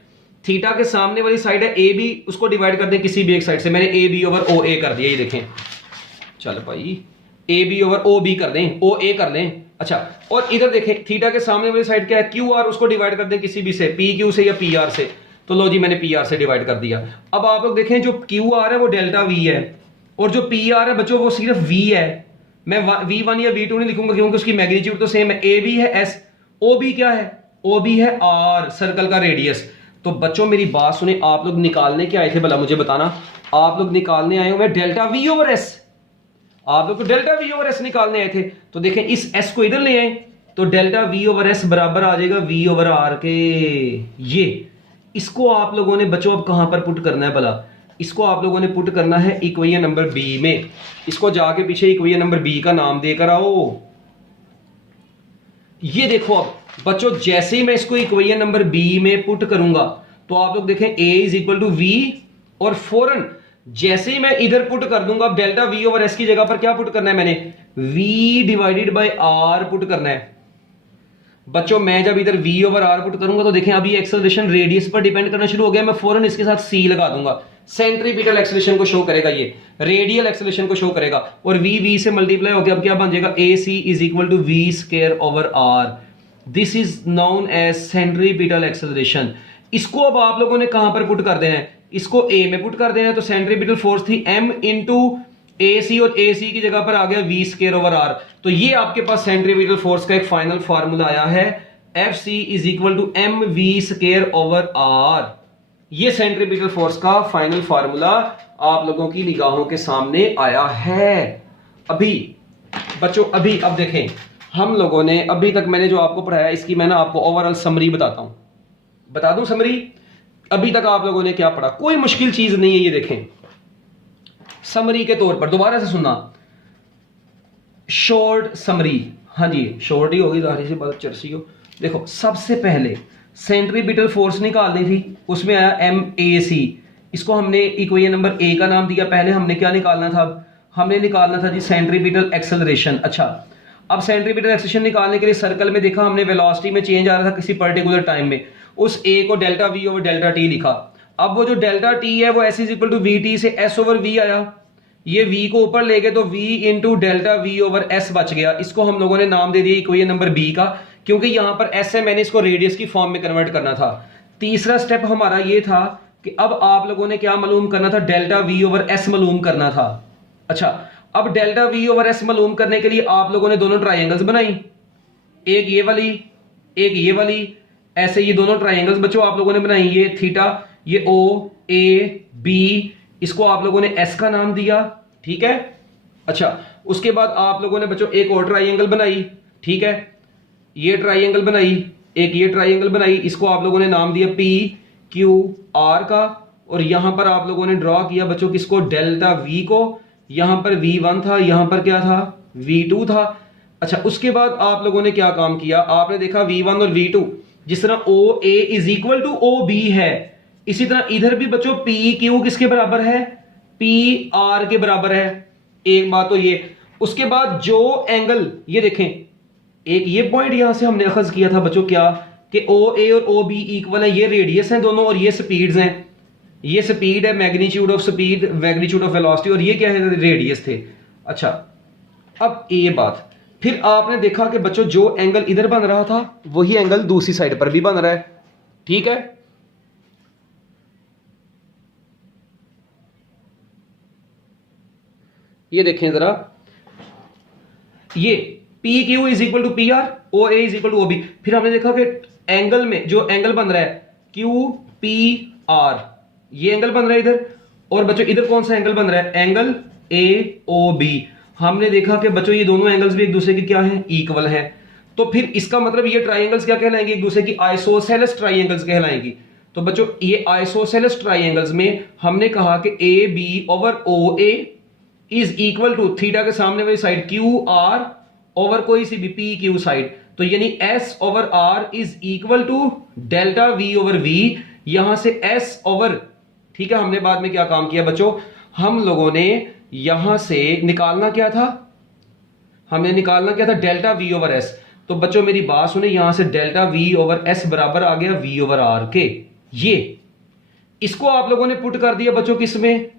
थीटा के सामने वाली साइड है ए बी, उसको डिवाइड कर दें किसी भी एक साइड से। मैंने ए बी ओवर ओ ए कर दिया, ये देखें, चल भाई A B over O B कर दें, ओ ए कर लें। अच्छा, और इधर देखें, थीटा के सामने वाली साइड क्या है? क्यू आर, उसको डिवाइड कर दें किसी भी से, पी क्यू से या पी आर से। तो लो जी, मैंने पी आर से डिवाइड कर दिया। अब आप लोग देखें, जो क्यू आर है वो डेल्टा वी है, और जो पी आर है बच्चों वो सिर्फ वी है। मैं V1 या V2 नहीं लिखूंगा क्योंकि उसकी मैग्नीट्यूड तो सेम है। ए बी है एस, ओ बी क्या है? ओ बी है आर, सर्कल का रेडियस। तो बच्चों मेरी बात सुने, आप लोग निकालने क्या आए थे भला, मुझे बताना। आप लोग निकालने आए हुए डेल्टा वी ओवर एस, आप लोग तो डेल्टा वी ओवर एस निकालने आए थे। तो देखें, इस एस को इधर ले आए तो डेल्टा वी ओवर एस बराबर आ जाएगा वी ओवर आर के। ये इसको आप लोगों ने बच्चों अब कहां पर पुट करना है भला? इसको आप लोगों ने पुट करना है इक्वेशन नंबर बी में। इसको जाके पीछे इक्वेशन नंबर बी का नाम देकर आओ। ये देखो अब बच्चों, जैसे ही मैं इसको इक्वेशन नंबर बी में पुट करूंगा तो आप लोग देखें a is equal to V, और फौरन जैसे ही मैं इधर पुट कर दूंगा, अब डेल्टा v ओवर s की जगह पर क्या पुट करना है मैंने, v divided by r put करना है। बच्चों मैं जब इधर v ओवर r पुट करूंगा तो देखें अभी एक्सेलरेशन रेडियस पर डिपेंड करना शुरू हो गया, मैं फौरन इसके साथ c लगा दूंगा। सेंट्रीपिटल एक्सेलरेशन को शो करेगा, ये रेडियल एक्सेलरेशन को शो करेगा, और v से मल्टीप्लाई होकर अब क्या बन जाएगा, ac is equal to v square over r। This is known as centripetal acceleration. इसको अब आप लोगों ने कहां पर पुट कर देना है, इसको a में पुट कर देना है। तो सेंट्रीपिटल फोर्स थी m इंटू AC, और AC की जगह पर आ गया v स्क्वायर ओवर r। तो ये आपके पास सेंट्रीपिटल फोर्स का एक फाइनल फार्मूला आया है, FC is equal to mv square over r। ये सेंट्रीपिटल फोर्स का फाइनल फार्मूला आप लोगों की निगाहों के सामने आया है। अभी बच्चों अब देखें, हम लोगों ने अभी तक मैंने जो आपको पढ़ाया इसकी मैं ना आपको ओवरऑल समरी बताता हूं, बता दूं समरी। अभी तक आप लोगों ने क्या पढ़ा, कोई मुश्किल चीज नहीं है। ये देखें समरी के तौर पर, दोबारा से सुनना, शॉर्ट समरी। हाँ जी शॉर्ट ही होगी, जाहिर सी बात, चर्सी हो। देखो सबसे पहले सेंट्रीपिटल फोर्स निकालनी थी, उसमें आया MAC। इसको हमने इक्वेशन नंबर A का नाम दिया। पहले हमने क्या निकालना था, हमने निकालना था जी सेंट्रीपिटल एक्सेलरेशन। अच्छा, अब सेंट्रीपिटल एक्सेलरेशन निकालने के लिए सर्कल में देखा हमने वेलोसिटी में चेंज आ रहा था किसी पर्टिकुलर टाइम में, उस A को delta V over delta T लिखा। अब वो जो डेल्टा T है वो S is equal to VT से S ओवर V आया, ये V को ऊपर ले गए तो V into delta V over S बच गया। इसको हम लोगों ने नाम दे दिया इक्वेशन नंबर B का, क्योंकि यहां पर S है, मैंने इसको रेडियस की फॉर्म में कन्वर्ट करना था। तीसरा स्टेप हमारा ये था कि अब आप लोगों ने क्या मालूम करना था, डेल्टा V ओवर S मालूम करना था। अच्छा, अब डेल्टा V ओवर S मालूम करने के लिए आप लोगों ने दोनों ट्राइंगल्स बनाई, एक ये वाली एक ये वाली, ऐसे ये दोनों ट्राइंगल्स बच्चों आप लोगों ने बनाई, ये थीटा, ये OAB, इसको आप लोगों ने S का नाम दिया, ठीक है। अच्छा, उसके बाद आप लोगों ने बच्चों एक और ट्राइंगल बनाई, ठीक है, ये ट्राइंगल बनाई, एक ये ट्राइंगल बनाई, इसको आप लोगों ने नाम दिया PQR का, और यहां पर आप लोगों ने ड्रॉ किया बच्चों किसको, डेल्टा V को। यहां पर V1 था, यहां पर क्या था, V2 था। अच्छा, उसके बाद आप लोगों ने क्या काम किया, आपने देखा V1 और V2 जिस तरह OA is equal to OB है, इसी तरह इधर भी बच्चों PQ किसके बराबर है, PR के बराबर है। एक बात तो ये, उसके बाद जो एंगल, ये देखें एक ये पॉइंट यहां से हमने अखज किया था बच्चों क्या, कि OA और OB इक्वल है, ये रेडियस है दोनों और ये स्पीड्स हैं, ये स्पीड है, magnitude of speed, magnitude of velocity, और ये क्या है, रेडियस थे। अच्छा, अब ये बात, फिर आपने देखा कि बच्चों जो एंगल इधर बन रहा था वही एंगल दूसरी साइड पर भी बन रहा है, ठीक है। ये देखें जरा, ये PQ is equal to PR, OA is equal to OB। फिर हमने देखा कि एंगल में जो एंगल बन रहा है QPR, ये एंगल बन रहा है इधर, और बच्चों इधर कौन सा एंगल बन रहा है, एंगल AOB। हमने देखा कि बच्चों ये दोनों एंगल्स भी एक दूसरे के क्या हैं, इक्वल है। तो फिर इसका मतलब ये ट्राइंगल्स क्या कहलाएंगे, एक दूसरे की आइसोसेलेस ट्राइंगल्स कहलाएंगी। तो बच्चों ये आइसोसेलेस ट्राइंगल्स में हमने कहा कि AB over OA is equal to theta के सामने वाली साइड QR ओवर कोई सी भी PQ साइड, तो यानी S over R is equal to delta V over V, यहां से S ओवर, ठीक है। हमने बाद में क्या काम किया बच्चों, हम लोगों ने यहां से निकालना क्या था, हमने निकालना क्या था, डेल्टा V ओवर S। तो बच्चों मेरी बात सुने, यहां से डेल्टा V ओवर S बराबर आ गया V ओवर R के। ये इसको आप लोगों ने पुट कर दिया बच्चों किस में,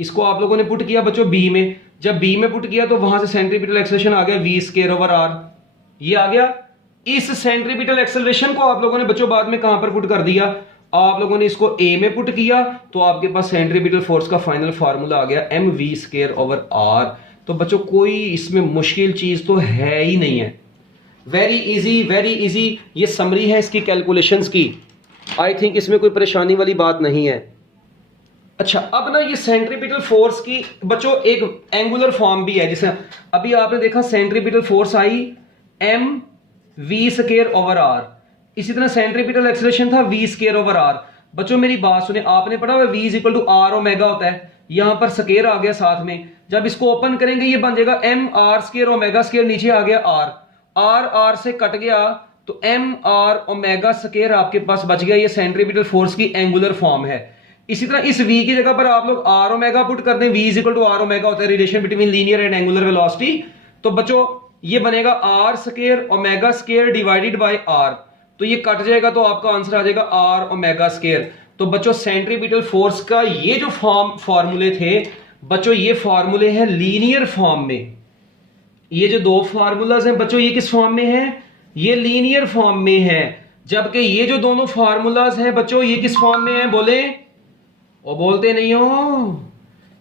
इसको आप लोगों ने पुट किया बच्चों B में। जब B में पुट किया तो वहां से सेंट्रीपिटल एक्सेलरेशन आ गया V स्क्वायर ओवर R, ये आ गया। इस सेंट्रीपिटल एक्सेलरेशन को आप लोगों ने बच्चों बाद में कहां पर पुट कर दिया, आप लोगों ने इसको A में पुट किया, तो आपके पास सेंट्रीपिटल फोर्स का फाइनल फार्मूला आ गया mv स्क्वायर ओवर R। तो बच्चों कोई इसमें मुश्किल चीज तो है ही नहीं है, वेरी इजी वेरी इजी। ये समरी है इसकी कैलकुलेशंस की, आई थिंक इसमें कोई परेशानी वाली बात नहीं है। अच्छा, अब ना ये सेंट्रीपिटल फोर्स की बच्चों एक एंगुलर फॉर्म भी है, जिसे अभी आपने देखा सेंट्रीपिटल फोर्स आई mv स्क्वायर ओवर R, इसी तरह सेंट्रीपिटल एक्सेलरेशन था V स्क्वायर ओवर R। बच्चों मेरी बात सुने, आपने पढ़ा हुआ v is equal to R omega होता है, यहां पर स्केयर आ गया साथ में, जब इसको ओपन करेंगे ये बन जाएगा M R square omega square, नीचे आ गया आर आर से कट गया तो एम आर ओमेगा स्केयर आपके पास बच गया। ये सेंट्रीपिटल फोर्स की एंगुलर फॉर्म है। इसी तरह इस v की जगह पर आप लोग आर ओमेगा पुट कर दें, v is equal to R omega होता है relation between linear and angular velocity, तो बच्चों ये बनेगा R square omega square divided by R, तो ये कट जाएगा तो आपका आंसर आ जाएगा आर ओमेगा स्केयर। तो बच्चों सेंट्रीपिटल फोर्स का ये जो फॉर्मूले थे बच्चों, ये फॉर्मूले हैं लीनियर फॉर्म में। ये जो दो फार्मूलाज हैं बच्चों, ये किस फॉर्म में है? ये लीनियर फॉर्म में है। जबकि ये जो दोनों फार्मूलाज हैं बच्चों, ये किस फॉर्म में है? बोले, और बोलते नहीं हो,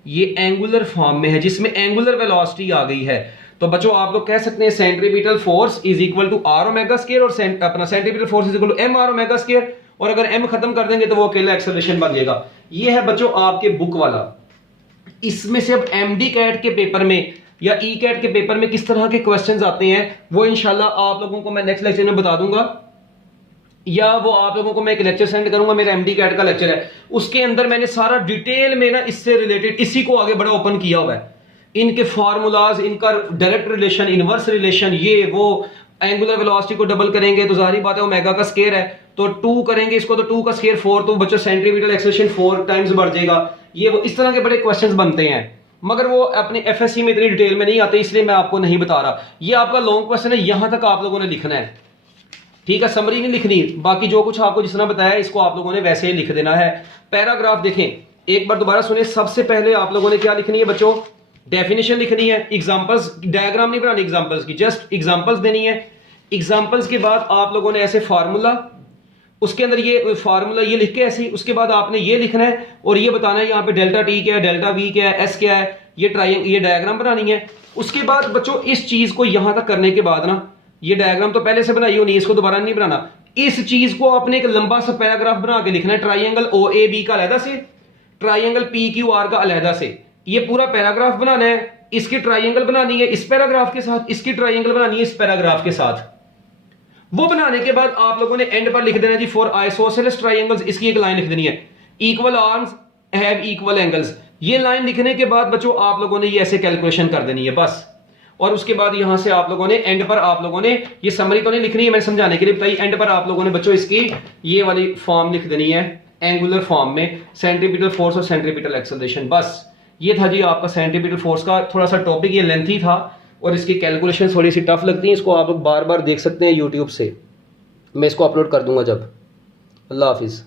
ये एंगुलर फॉर्म में है जिसमें एंगुलर वेलोसिटी आ गई है। तो बच्चों आप लोग कह सकते हैं centripetal force is equal to R omega square और अपना centripetal force is equal to M R omega square, और अगर एम खत्म कर देंगे तो वो अकेला एक्सेलरेशन बन जाएगा। ये है बच्चों आपके बुक वाला। इसमें से अब एमडी कैट के पेपर में या ई कैट के पेपर में किस तरह के क्वेश्चंस आते हैं वो इंशाल्लाह आप लोगों को मैं नेक्स्ट लेक्चर में बता दूंगा, या वो आप लोगों को मैं एक लेक्चर सेंड करूंगा, मेरा एमडी कैट का लेक्चर है, उसके अंदर मैंने सारा डिटेल में ना इससे रिलेटेड इसी को आगे बड़ा ओपन किया हुआ है। इनके फार्मूलाज, इनका डायरेक्ट रिलेशन, इनवर्स रिलेशन, ये वो एंगुलर वेलोसिटी को डबल करेंगे तो जाहिर बात है ओमेगा का स्क्वायर है, तो 2 करेंगे इसको तो 2 का स्क्वायर 4, तो बच्चों सेंट्रीपिटल एक्सेलरेशन 4 टाइम्स बढ़ जाएगा। ये वो इस तरह के बड़े क्वेश्चंस बनते हैं, मगर वो अपने एफएससी में इतनी डिटेल में नहीं आते, इसलिए मैं आपको नहीं बता रहा। ये आपका लॉन्ग क्वेश्चन है, यहां तक आप लोगों ने लिखना है, ठीक है, समरी नहीं लिखनी। बाकी जो कुछ आपको जिस तरह बताया इसको आप लोगों ने वैसे ही लिख देना है। पैराग्राफ देखें, एक बार दोबारा सुने। सबसे पहले आप लोगों ने क्या लिखनी है बच्चों? डेफिनेशन लिखनी है, एग्जांपल्स, डायग्राम नहीं बनानी एग्जांपल्स की, जस्ट एग्जांपल्स देनी है। एग्जांपल्स के बाद आप लोगों ने ऐसे फार्मूला, उसके अंदर ये फार्मूला ये लिख के ऐसे, उसके बाद आपने ये लिखना है और ये बताना है यहाँ पे डेल्टा टी क्या है, डेल्टा वी क्या है, एस क्या है, ये डायग्राम बनानी है। उसके बाद बच्चों इस चीज को यहां तक करने के बाद ना, ये डायग्राम तो पहले से बनाई होनी है, इसको दोबारा नहीं बनाना। इस चीज को आपने एक लंबा सा पैराग्राफ बना के लिखना है, ट्राइंगल ओ ए बी का अलहदा से, ट्राइंगल पी क्यू आर का अलहदा से, ये पूरा पैराग्राफ बनाना है। इसकी ट्राइंगल बनानी है इस पैराग्राफ के साथ, इसकी ट्राइंगल बनानी है इस पैराग्राफ के साथ। वो बनाने के बाद आप लोगों ने एंड पर लिख देना जी फॉर आइसोसेलेस ट्राइंगल्स, इसकी एक लाइन लिख देनी है, equal arms have equal angles. ये लाइन लिखने के बाद बच्चों आप लोगों ने ये ऐसे कैलकुलेशन कर देनी है बस। और उसके बाद यहां से आप लोगों ने एंड पर आप लोगों ने ये समरी तो नहीं लिखनी है, मैंने समझाने के लिए बताई, एंड पर आप लोगों ने बच्चों इसकी ये वाली फॉर्म लिख देनी है एंगुलर फॉर्म में, सेंट्रीपिटल फोर्स और सेंट्रीपिटल एक्सेलरेशन। बस ये था जी आपका सेंट्रीपिटल फोर्स का थोड़ा सा टॉपिक, ये लेंथी था और इसकी कैलकुलेशन थोड़ी सी टफ लगती है, इसको आप लोग बार बार देख सकते हैं यूट्यूब से, मैं इसको अपलोड कर दूंगा जब। अल्लाह हाफिज़।